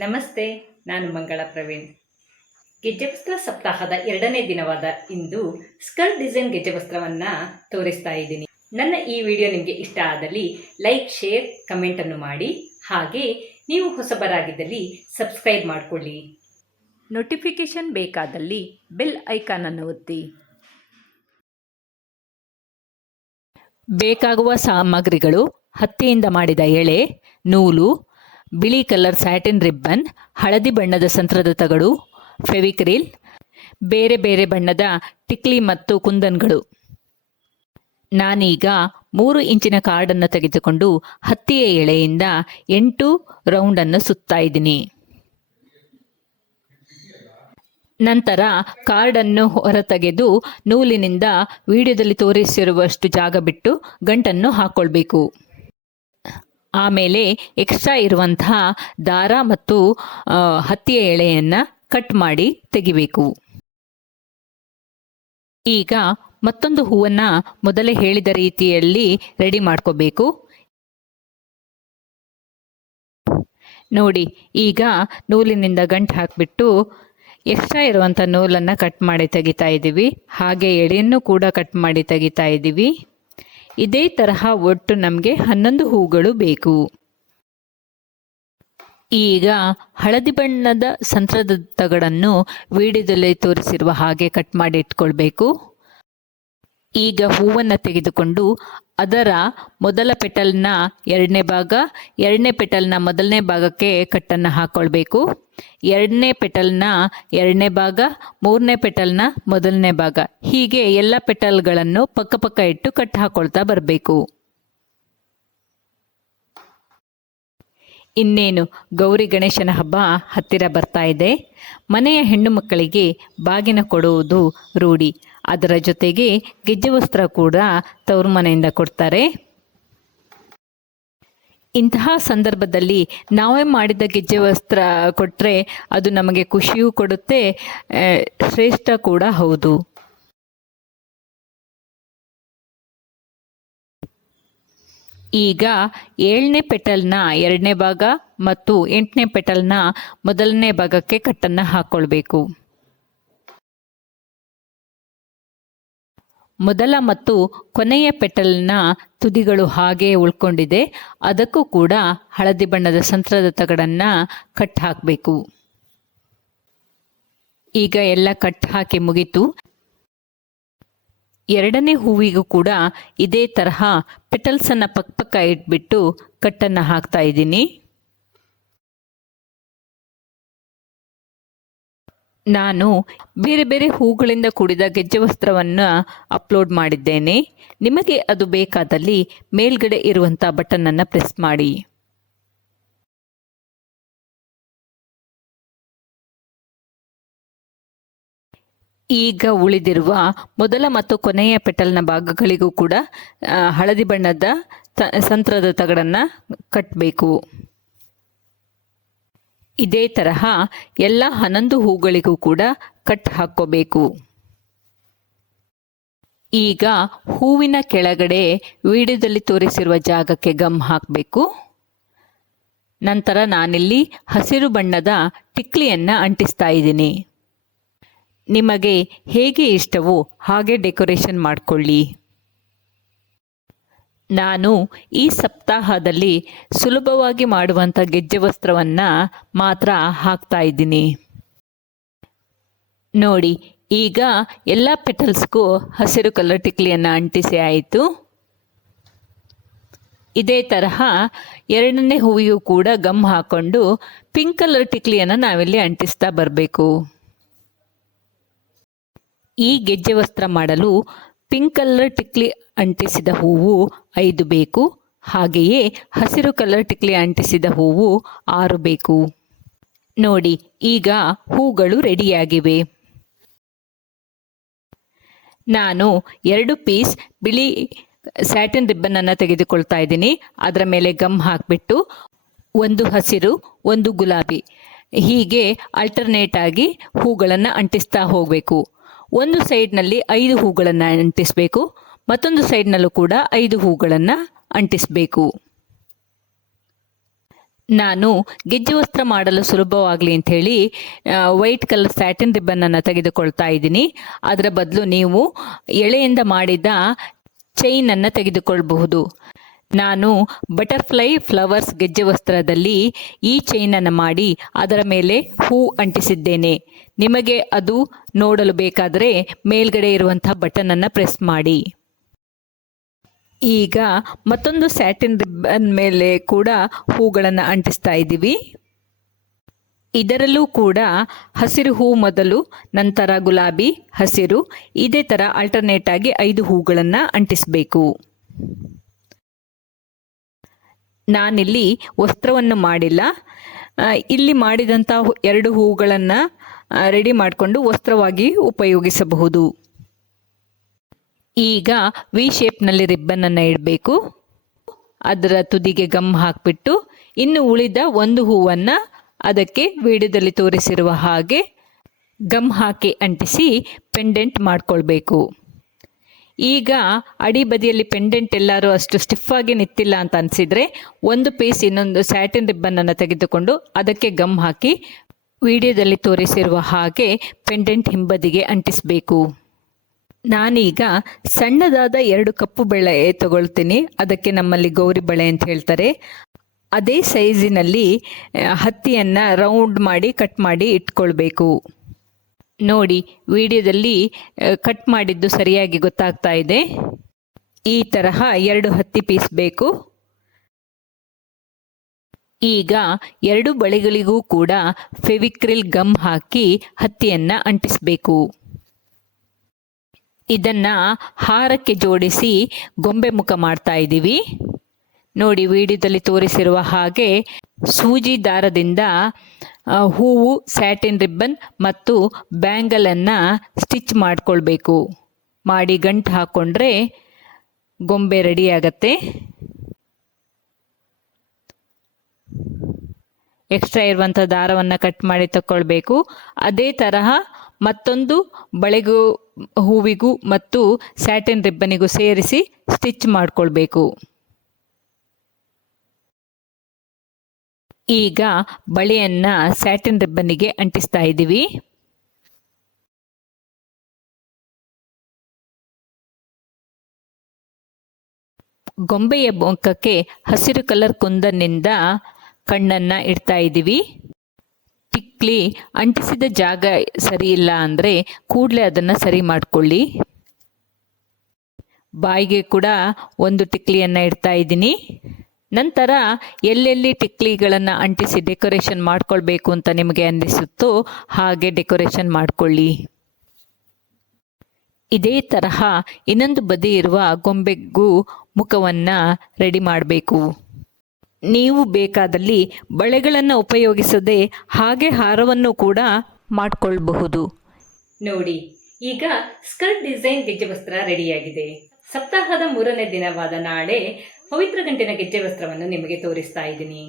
ನಮಸ್ತೆ, ನಾನು ಮಂಗಳ ಪ್ರವೀಣ್. ಗೆಜ್ಜೆವಸ್ತ್ರ ಸಪ್ತಾಹದ ಎರಡನೇ ದಿನವಾದ ಇಂದು ಸ್ಕರ್ಟ್ ಡಿಸೈನ್ ಗೆಜ್ಜೆವಸ್ತ್ರವನ್ನು ತೋರಿಸ್ತಾ ಇದ್ದೀನಿ. ನನ್ನ ಈ ವಿಡಿಯೋ ನಿಮಗೆ ಇಷ್ಟ ಆದಲ್ಲಿ ಲೈಕ್, ಶೇರ್ ಕಮೆಂಟನ್ನು ಮಾಡಿ. ಹಾಗೆ ನೀವು ಹೊಸಬರಾಗಿದ್ದಲ್ಲಿ ಸಬ್ಸ್ಕ್ರೈಬ್ ಮಾಡಿಕೊಳ್ಳಿ. ನೋಟಿಫಿಕೇಷನ್ ಬೇಕಾದಲ್ಲಿ ಬೆಲ್ ಐಕಾನನ್ನು ಒತ್ತಿ. ಬೇಕಾಗುವ ಸಾಮಗ್ರಿಗಳು ಹತ್ತಿಯಿಂದ ಮಾಡಿದ ಎಳೆ, ನೂಲು ಬಿಳಿ ಕಲರ್ ಸ್ಯಾಟಿನ್ ರಿಬ್ಬನ್, ಹಳದಿ ಬಣ್ಣದ ಸಂತ್ರದ ತಗಡು, ಫೆವಿಕ್ರಿಲ್, ಬೇರೆ ಬೇರೆ ಬಣ್ಣದ ಟಿಕ್ಲಿ ಮತ್ತು ಕುಂದನ್ಗಳು. ನಾನೀಗ ಮೂರು ಇಂಚಿನ ಕಾರ್ಡನ್ನು ತೆಗೆದುಕೊಂಡು ಹತ್ತಿಯ ಎಳೆಯಿಂದ ಎಂಟು ರೌಂಡನ್ನು ಸುತ್ತಾ ಇದ್ದೀನಿ. ನಂತರ ಕಾರ್ಡನ್ನು ಹೊರತೆಗೆದು ನೂಲಿನಿಂದ ವಿಡಿಯೋದಲ್ಲಿ ತೋರಿಸಿರುವಷ್ಟು ಜಾಗ ಬಿಟ್ಟು ಗಂಟನ್ನು ಹಾಕ್ಕೊಳ್ಬೇಕು ಆಮೇಲೆ ಎಕ್ಸ್ಟ್ರಾ ಇರುವಂತಹ ದಾರ ಮತ್ತು ಹತ್ತಿಯ ಎಳೆಯನ್ನು ಕಟ್ ಮಾಡಿ ತೆಗಿಬೇಕು. ಈಗ ಮತ್ತೊಂದು ಹೂವನ್ನು ಮೊದಲೇ ಹೇಳಿದ ರೀತಿಯಲ್ಲಿ ರೆಡಿ ಮಾಡ್ಕೋಬೇಕು. ನೋಡಿ, ಈಗ ನೂಲಿನಿಂದ ಗಂಟು ಹಾಕಿಬಿಟ್ಟು ಎಕ್ಸ್ಟ್ರಾ ಇರುವಂಥ ನೂಲನ್ನು ಕಟ್ ಮಾಡಿ ತೆಗಿತಾ ಇದ್ದೀವಿ ಹಾಗೆ ಎಳೆಯನ್ನು ಕೂಡ ಕಟ್ ಮಾಡಿ ತೆಗಿತಾ ಇದ್ದೀವಿ ಇದೇ ತರಹ ಒಟ್ಟು ನಮಗೆ ಹನ್ನೊಂದು ಹೂಗಳು ಬೇಕು. ಈಗ ಹಳದಿ ಬಣ್ಣದ ಸಂತ್ರದ ತಗಡನ್ನು ವಿಡಿಯೋದಲ್ಲಿ ತೋರಿಸಿರುವ ಹಾಗೆ ಕಟ್ ಮಾಡಿ ಇಟ್ಕೊಳ್ಬೇಕು. ಈಗ ಹೂವನ್ನು ತೆಗೆದುಕೊಂಡು ಅದರ ಮೊದಲ ಪೆಟಲ್ನ ಎರಡನೇ ಭಾಗ, ಎರಡನೇ ಪೆಟಲ್ನ ಮೊದಲನೇ ಭಾಗಕ್ಕೆ ಕಟ್ಟನ್ನು ಹಾಕ್ಕೊಳ್ಬೇಕು ಎರಡನೇ ಪೆಟಲ್ನ ಎರಡನೇ ಭಾಗ, ಮೂರನೇ ಪೆಟಲ್ನ ಮೊದಲನೇ ಭಾಗ. ಹೀಗೆ ಎಲ್ಲ ಪೆಟಲ್ಗಳನ್ನು ಪಕ್ಕ ಪಕ್ಕ ಇಟ್ಟು ಕಟ್ ಹಾಕೊಳ್ತಾ ಬರಬೇಕು. ಇನ್ನೇನು, ಗೌರಿ ಗಣೇಶನ ಹಬ್ಬ ಹತ್ತಿರ ಬರ್ತಾ ಇದೆ. ಮನೆಯ ಹೆಣ್ಣು ಮಕ್ಕಳಿಗೆ ಬಾಗಿನ ಕೊಡುವುದು ರೂಢಿ. ಅದರ ಜೊತೆಗೆ ಗೆಜ್ಜೆ ವಸ್ತ್ರ ಕೂಡ ತವರು ಮನೆಯಿಂದ ಕೊಡ್ತಾರೆ. ಇಂತಹ ಸಂದರ್ಭದಲ್ಲಿ ನಾವೇ ಮಾಡಿದ ಗೆಜ್ಜೆ ವಸ್ತ್ರ ಕೊಟ್ಟರೆ ಅದು ನಮಗೆ ಖುಷಿಯೂ ಕೊಡುತ್ತೆ ಶ್ರೇಷ್ಠ ಕೂಡ ಹೌದು. ಈಗ ಏಳನೇ ಪೆಟಲ್ನ ಎರಡನೇ ಭಾಗ ಮತ್ತು ಎಂಟನೇ ಪೆಟಲ್ನ ಮೊದಲನೇ ಭಾಗಕ್ಕೆ ಕಟ್ಟನ್ನು ಹಾಕ್ಕೊಳ್ಬೇಕು ಮೊದಲ ಮತ್ತು ಕೊನೆಯ ಪೆಟಲ್ನ ತುದಿಗಳು ಹಾಗೆ ಉಳ್ಕೊಂಡಿದೆ. ಅದಕ್ಕೂ ಕೂಡ ಹಳದಿ ಬಣ್ಣದ ಸಂತ್ರದ ತಗಡನ್ನು ಕಟ್ ಹಾಕಬೇಕು. ಈಗ ಎಲ್ಲ ಕಟ್ ಹಾಕಿ ಮುಗಿತು. ಎರಡನೇ ಹೂವಿಗೂ ಕೂಡ ಇದೇ ತರಹ ಪೆಟಲ್ಸನ್ನು ಪಕ್ಕ ಪಕ್ಕ ಇಟ್ಬಿಟ್ಟು ಕಟ್ಟನ್ನು ಹಾಕ್ತಾ ಇದ್ದೀನಿ. ನಾನು ಬೇರೆ ಬೇರೆ ಹೂಗಳಿಂದ ಕೂಡಿದ ಗೆಜ್ಜೆ ವಸ್ತ್ರವನ್ನು ಅಪ್ಲೋಡ್ ಮಾಡಿದ್ದೇನೆ. ನಿಮಗೆ ಅದು ಬೇಕಾದಲ್ಲಿ ಮೇಲ್ಗಡೆ ಇರುವಂಥ ಬಟನನ್ನು ಪ್ರೆಸ್ ಮಾಡಿ. ಈಗ ಉಳಿದಿರುವ ಮೊದಲ ಮತ್ತು ಕೊನೆಯ ಪೆಟಲ್ನ ಭಾಗಗಳಿಗೂ ಕೂಡ ಹಳದಿ ಬಣ್ಣದ ಸಂತ್ರದ ತಗಡನ್ನು ಕಟ್ಟಬೇಕು ಇದೇ ತರಹ ಎಲ್ಲ ಹನ್ನೊಂದು ಹೂಗಳಿಗೂ ಕೂಡ ಕಟ್ ಹಾಕೋಬೇಕು ಈಗ ಹೂವಿನ ಕೆಳಗಡೆ ವಿಡಿಯೋದಲ್ಲಿ ತೋರಿಸಿರುವ ಜಾಗಕ್ಕೆ ಗಮ್ ಹಾಕಬೇಕು. ನಂತರ ನಾನಿಲ್ಲಿ ಹಸಿರು ಬಣ್ಣದ ಟಿಕ್ಲಿಯನ್ನು ಅಂಟಿಸ್ತಾ ಇದ್ದೀನಿ. ನಿಮಗೆ ಹೇಗೆ ಇಷ್ಟವೋ ಹಾಗೆ ಡೆಕೋರೇಷನ್ ಮಾಡಿಕೊಳ್ಳಿ. ನಾನು ಈ ಸಪ್ತಾಹದಲ್ಲಿ ಸುಲಭವಾಗಿ ಮಾಡುವಂಥ ಗೆಜ್ಜೆ ವಸ್ತ್ರವನ್ನು ಮಾತ್ರ ಹಾಕ್ತಾ ಇದ್ದೀನಿ. ನೋಡಿ, ಈಗ ಎಲ್ಲ ಪೆಟಲ್ಸ್ಗೂ ಹಸಿರು ಕಲರ್ ಟಿಕ್ಲಿಯನ್ನು ಅಂಟಿಸಿ ಆಯಿತು. ಇದೇ ತರಹ ಎರಡನೇ ಹೂವಿಗೂ ಕೂಡ ಗಮ್ ಹಾಕೊಂಡು ಪಿಂಕ್ ಕಲರ್ ಟಿಕ್ಲಿಯನ್ನು ನಾವಿಲ್ಲಿ ಅಂಟಿಸ್ತಾ ಬರಬೇಕು. ಈ ಗೆಜ್ಜೆ ವಸ್ತ್ರ ಮಾಡಲು ಪಿಂಕ್ ಕಲರ್ ಟಿಕ್ಲಿ ಅಂಟಿಸಿದ ಹೂವು ಐದು ಬೇಕು. ಹಾಗೆಯೇ ಹಸಿರು ಕಲರ್ ಟಿಕ್ಲಿ ಅಂಟಿಸಿದ ಹೂವು ಆರು ಬೇಕು. ನೋಡಿ, ಈಗ ಹೂಗಳು ರೆಡಿಯಾಗಿವೆ. ನಾನು ಎರಡು ಪೀಸ್ ಬಿಳಿ ಸ್ಯಾಟಿನ್ ರಿಬ್ಬನನ್ನು ತೆಗೆದುಕೊಳ್ತಾ ಇದ್ದೀನಿ. ಅದರ ಮೇಲೆ ಗಮ್ ಹಾಕಿಬಿಟ್ಟು ಒಂದು ಹಸಿರು, ಒಂದು ಗುಲಾಬಿ. ಹೀಗೆ ಅಲ್ಟರ್ನೇಟ್ ಆಗಿ ಹೂಗಳನ್ನು ಅಂಟಿಸ್ತಾ ಹೋಗಬೇಕು. ಒಂದು ಸೈಡ್ನಲ್ಲಿ ಐದು ಹೂಗಳನ್ನು ಅಂಟಿಸಬೇಕು, ಮತ್ತೊಂದು ಸೈಡ್ನಲ್ಲೂ ಕೂಡ ಐದು ಹೂಗಳನ್ನು ಅಂಟಿಸಬೇಕು. ನಾನು ಗೆಜ್ಜೆ ವಸ್ತ್ರ ಮಾಡಲು ಸುಲಭವಾಗಲಿ ಹೇಳಿ ವೈಟ್ ಕಲರ್ ಸ್ಯಾಟಿನ್ ರಿಬ್ಬನನ್ನು ತೆಗೆದುಕೊಳ್ತಾ ಇದ್ದೀನಿ. ಅದರ ಬದಲು ನೀವು ಎಳೆಯಿಂದ ಮಾಡಿದ ಚೈನನ್ನು ತೆಗೆದುಕೊಳ್ಳಬಹುದು ನಾನು ಬಟರ್ಫ್ಲೈ ಫ್ಲವರ್ಸ್ ಗೆಜ್ಜೆ ವಸ್ತ್ರದಲ್ಲಿ ಈ ಚೈನನ್ನು ಮಾಡಿ ಅದರ ಮೇಲೆ ಹೂ ಅಂಟಿಸಿದ್ದೇನೆ. ನಿಮಗೆ ಅದು ನೋಡಲು ಬೇಕಾದರೆ ಮೇಲ್ಗಡೆ ಇರುವಂತಹ ಬಟನನ್ನು ಪ್ರೆಸ್ ಮಾಡಿ. ಈಗ ಮತ್ತೊಂದು ಸ್ಯಾಟಿನ್ ರಿಬ್ಬನ್ ಮೇಲೆ ಕೂಡ ಹೂಗಳನ್ನು ಅಂಟಿಸ್ತಾ ಇದ್ದೀವಿ. ಇದರಲ್ಲೂ ಕೂಡ ಹಸಿರು ಹೂ ಮೊದಲು, ನಂತರ ಗುಲಾಬಿ, ಹಸಿರು, ಇದೇ ಥರ ಆಲ್ಟರ್ನೇಟ್ ಆಗಿ ಐದು ಹೂಗಳನ್ನು ಅಂಟಿಸಬೇಕು. ನಾನಿಲ್ಲಿ ವಸ್ತ್ರವನ್ನು ಮಾಡಿಲ್ಲ. ಇಲ್ಲಿ ಮಾಡಿದಂಥ ಎರಡು ಹೂಗಳನ್ನು ರೆಡಿ ಮಾಡಿಕೊಂಡು ವಸ್ತ್ರವಾಗಿ ಉಪಯೋಗಿಸಬಹುದು. ಈಗ ವಿ ಶೇಪ್ನಲ್ಲಿ ರಿಬ್ಬನನ್ನು ಇಡಬೇಕು. ಅದರ ತುದಿಗೆ ಗಮ್ ಹಾಕಿಬಿಟ್ಟು, ಇನ್ನು ಉಳಿದ ಒಂದು ಹೂವನ್ನು ಅದಕ್ಕೆ ವಿಡಿಯೋದಲ್ಲಿ ತೋರಿಸಿರುವ ಹಾಗೆ ಗಮ್ ಹಾಕಿ ಅಂಟಿಸಿ ಪೆಂಡೆಂಟ್ ಮಾಡಿಕೊಳ್ಬೇಕು. ಈಗ ಅಡಿ ಬದಿಯಲ್ಲಿ ಪೆಂಡೆಂಟ್ ಎಲ್ಲರೂ ಅಷ್ಟು ಸ್ಟಿಫ್ ಆಗಿ ನಿಂತಿಲ್ಲ ಅಂತ ಅನಿಸಿದರೆ ಒಂದು ಪೀಸ್ ಇನ್ನೊಂದು ಸ್ಯಾಟಿನ್ ರಿಬ್ಬನನ್ನು ತೆಗೆದುಕೊಂಡು ಅದಕ್ಕೆ ಗಮ್ ಹಾಕಿ ವಿಡಿಯೋದಲ್ಲಿ ತೋರಿಸಿರುವ ಹಾಗೆ ಪೆಂಡೆಂಟ್ ಹಿಂಬದಿಗೆ ಅಂಟಿಸಬೇಕು. ನಾನೀಗ ಸಣ್ಣದಾದ ಎರಡು ಕಪ್ಪು ಬೆಳೆ ತಗೊಳ್ತೀನಿ. ಅದಕ್ಕೆ ನಮ್ಮಲ್ಲಿ ಗೌರಿ ಬಳೆ ಅಂತ ಹೇಳ್ತಾರೆ. ಅದೇ ಸೈಜಿನಲ್ಲಿ ಹತ್ತಿಯನ್ನು ಹತ್ತಿಯನ್ನ ರೌಂಡ್ ಮಾಡಿ ಕಟ್ ಮಾಡಿ ಇಟ್ಕೊಳ್ಬೇಕು. ನೋಡಿ ವಿಡಿಯೋದಲ್ಲಿ ಕಟ್ ಮಾಡಿದ್ದು ಸರಿಯಾಗಿ ಗೊತ್ತಾಗ್ತಾ ಇದೆ. ಈ ತರಹ ಎರಡು ಹತ್ತಿ ಪೀಸ್ ಬೇಕು. ಈಗ ಎರಡು ಬಳೆಗಳಿಗೂ ಕೂಡ ಫೆವಿಕ್ರಿಲ್ ಗಮ್ ಹಾಕಿ ಹತ್ತಿಯನ್ನ ಅಂಟಿಸಬೇಕು. ಇದನ್ನ ಹಾರಕ್ಕೆ ಜೋಡಿಸಿ ಗೊಂಬೆ ಮುಖ ಮಾಡ್ತಾ ಇದ್ದೀವಿ ನೋಡಿ ವಿಡಿಯೋದಲ್ಲಿ ತೋರಿಸಿರುವ ಹಾಗೆ ಸೂಜಿ ದಾರದಿಂದ ಹೂವು ಸ್ಯಾಟಿನ್ ರಿಬ್ಬನ್ ಮತ್ತು ಬ್ಯಾಂಗಲನ್ನು ಸ್ಟಿಚ್ ಮಾಡಿಕೊಳ್ಬೇಕು. ಮಾಡಿ ಗಂಟು ಹಾಕ್ಕೊಂಡ್ರೆ ಗೊಂಬೆ ರೆಡಿ ಆಗತ್ತೆ. ಎಕ್ಸ್ಟ್ರಾ ಇರುವಂಥ ದಾರವನ್ನು ಕಟ್ ಮಾಡಿ ತಗೊಳ್ಬೇಕು ಅದೇ ತರಹ ಮತ್ತೊಂದು ಬಳೆಗೂ, ಹೂವಿಗೂ ಮತ್ತು ಸ್ಯಾಟಿನ್ ರಿಬ್ಬನಿಗೂ ಸೇರಿಸಿ ಸ್ಟಿಚ್ ಮಾಡಿಕೊಳ್ಬೇಕು. ಈಗ ಬಳೆಯನ್ನ ಸ್ಯಾಟಿನ್ ರಿಬ್ಬನ್ನಿಗೆ ಅಂಟಿಸ್ತಾ ಇದ್ದೀವಿ. ಗೊಂಬೆಯ ಬೊಂಕಕ್ಕೆ ಹಸಿರು ಕಲರ್ ಕುಂದನ್ನಿಂದ ಕಣ್ಣನ್ನ ಇಡ್ತಾ ಇದ್ದೀವಿ. ಟಿಕ್ಲಿ ಅಂಟಿಸಿದ ಜಾಗ ಸರಿ ಇಲ್ಲ ಅಂದರೆ ಕೂಡಲೇ ಅದನ್ನು ಸರಿ ಮಾಡಿಕೊಳ್ಳಿ. ಬಾಯಿಗೆ ಕೂಡ ಒಂದು ಟಿಕ್ಲಿಯನ್ನು ಇಡ್ತಾ ಇದ್ದೀನಿ. ನಂತರ ಎಲ್ಲೆಲ್ಲಿ ಟಿಕ್ಲಿಗಳನ್ನು ಅಂಟಿಸಿ ಡೆಕೋರೇಷನ್ ಮಾಡ್ಕೊಳ್ಬೇಕು ಅಂತ ನಿಮಗೆ ಅನ್ನಿಸುತ್ತೋ ಹಾಗೆ ಡೆಕೋರೇಷನ್ ಮಾಡಿಕೊಳ್ಳಿ. ಇದೇ ತರಹ ಇನ್ನೊಂದು ಬದಿ ಇರುವ ಗೊಂಬೆಗೂ ಮುಖವನ್ನು ರೆಡಿ ಮಾಡಬೇಕು. ನೀವು ಬೇಕಾದಲ್ಲಿ ಬಳೆಗಳನ್ನು ಉಪಯೋಗಿಸದೆ ಹಾಗೆ ಹಾರವನ್ನು ಕೂಡ ಮಾಡಿಕೊಳ್ಳಬಹುದು ನೋಡಿ, ಈಗ ಸ್ಕರ್ಟ್ ಡಿಸೈನ್ ಗೆಜ್ಜೆ ವಸ್ತ್ರ ರೆಡಿಯಾಗಿದೆ. ಸಪ್ತಾಹದ ಮೂರನೇ ದಿನವಾದ ನಾಳೆ ಪವಿತ್ರ ಗಂಟಿನ ಗೆಜ್ಜೆ ವಸ್ತ್ರವನ್ನು ನಿಮಗೆ ತೋರಿಸ್ತಾ ಇದ್ದೀನಿ.